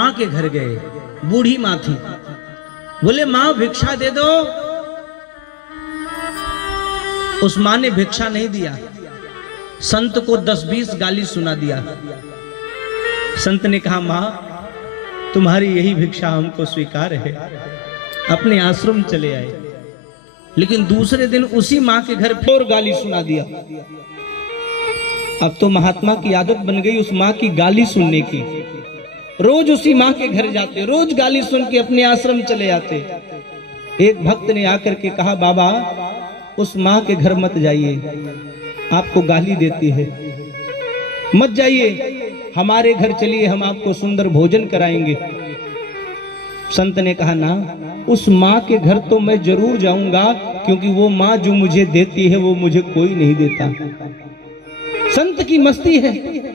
माँ के घर गए, बूढ़ी माँ थी। बोले माँ भिक्षा दे दो। उस माँ ने भिक्षा नहीं दिया, संत को 10-20 गाली सुना दिया। संत ने कहा माँ तुम्हारी यही भिक्षा हमको स्वीकार है, अपने आश्रम चले आए। लेकिन दूसरे दिन उसी माँ के घर फिर गाली सुना दिया। अब तो महात्मा की आदत बन गई उस माँ की गाली सुनने की। रोज उसी माँ के घर जाते, रोज गाली सुन के अपने आश्रम चले आते। एक भक्त ने आकर के कहा बाबा उस माँ के घर मत जाइए, आपको गाली देती है, मत जाइए, हमारे घर चलिए, हम आपको सुंदर भोजन कराएंगे। संत ने कहा ना, उस माँ के घर तो मैं जरूर जाऊंगा, क्योंकि वो माँ जो मुझे देती है वो मुझे कोई नहीं देता। संत की मस्ती है।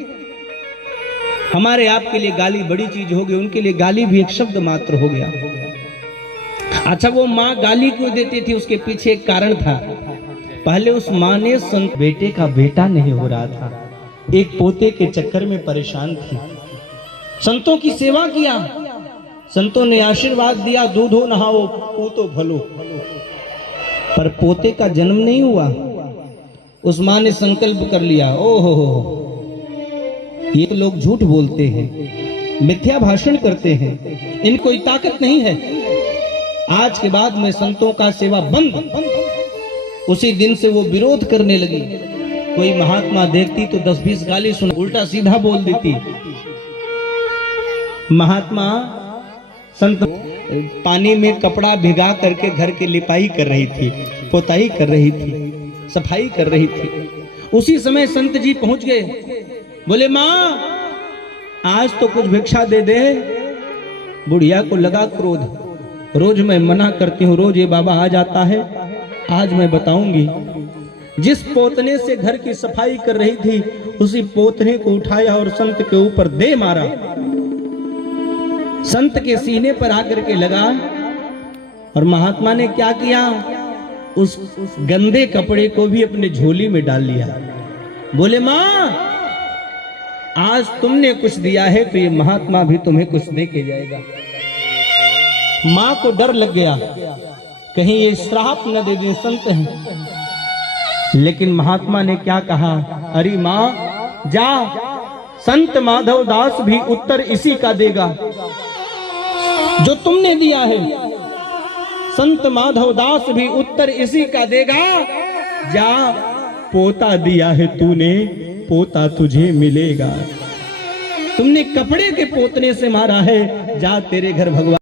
हमारे आपके लिए गाली बड़ी चीज हो गई, उनके लिए गाली भी एक शब्द मात्र हो गया। अच्छा वो माँ गाली क्यों देती थी, उसके पीछे एक कारण था। पहले उस माँ ने संत बेटे का बेटा नहीं हो रहा था, एक पोते के चक्कर में परेशान थी। संतों की सेवा किया, संतों ने आशीर्वाद दिया, दूधो नहाओ पूतो भलो, पर पोते का जन्म नहीं हुआ। उस माँ ने संकल्प कर लिया, ओहो ये तो लोग झूठ बोलते हैं, मिथ्या भाषण करते हैं, इनको कोई ताकत नहीं है, आज के बाद मैं संतों का सेवा बंद। उसी दिन से वो विरोध करने लगी। कोई महात्मा देखती तो 10-20 गाली सुन, उल्टा सीधा बोल देती। महात्मा संत पानी में कपड़ा भिगा करके घर की लिपाई कर रही थी, पोताई कर रही थी, सफाई कर रही थी। उसी समय संत जी पहुंच गए। बोले माँ आज तो कुछ भिक्षा दे दे। बुढ़िया को लगा क्रोध, रोज मैं मना करती हूँ, रोज ये बाबा आ जाता है, आज मैं बताऊंगी। जिस पोतने से घर की सफाई कर रही थी उसी पोतने को उठाया और संत के ऊपर दे मारा। संत के सीने पर आकर के लगा। और महात्मा ने क्या किया, उस गंदे कपड़े को भी अपने झोली में डाल लिया। बोले माँ आज तुमने कुछ दिया है तो ये महात्मा भी तुम्हें कुछ दे के जाएगा। माँ को डर लग गया, कहीं ये श्राप न दे दें, संत हैं। लेकिन महात्मा ने क्या कहा, अरे माँ जा, संत माधव दास भी उत्तर इसी का देगा जो तुमने दिया है। संत माधव दास भी उत्तर इसी का देगा। जा, पोता दिया है तूने, पोता तुझे मिलेगा। तुमने कपड़े के पोतने से मारा है, जा तेरे घर भगवान